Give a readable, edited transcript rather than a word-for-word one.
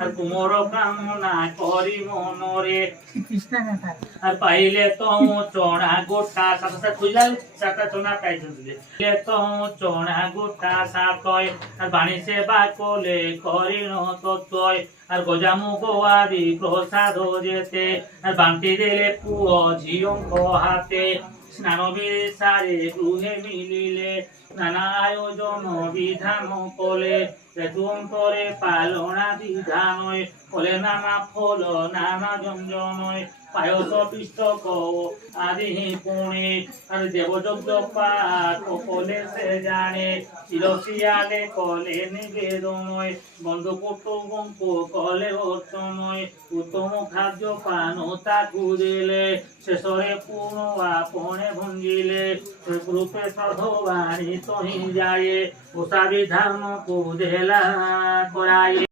আর কুমোর কামনা করি মনরে আর পাইলে তো চড়া গোটা সাথে খুঁজলাল সাথে চোনা পাইছেন দিলে তো চড়া গোটা সাতয় আর বাণিছে বা কোলে করি নতয় আর গজামু গোয়ারি প্রসাদ যেতে আর বান্তি দিলে পুয় ঝিয়ঙ্ক হাতে স্নান সারে গৃহে মিলিলে নানা আয়োজন বিধান কলে অন্তরে পালনা বিধানয় কলে নানা ফল নানা ব্যঞ্জনয় পায়স পিষ্টক আদি পুণে আর দেবযজ্ঞ পাঠ কলে সে জানে শিরশিয়ালে কলে নিবেদনয় বন্ধু কুটুম্ব কলে অর্চনয় উত্তম খাদ্য পান তাকু দিলে শেষরে পূর্ণ আপনে ভঞ্জিলে রূপে সাধবাণী তহি যায় ওষা বিধান কু দেলা করায়।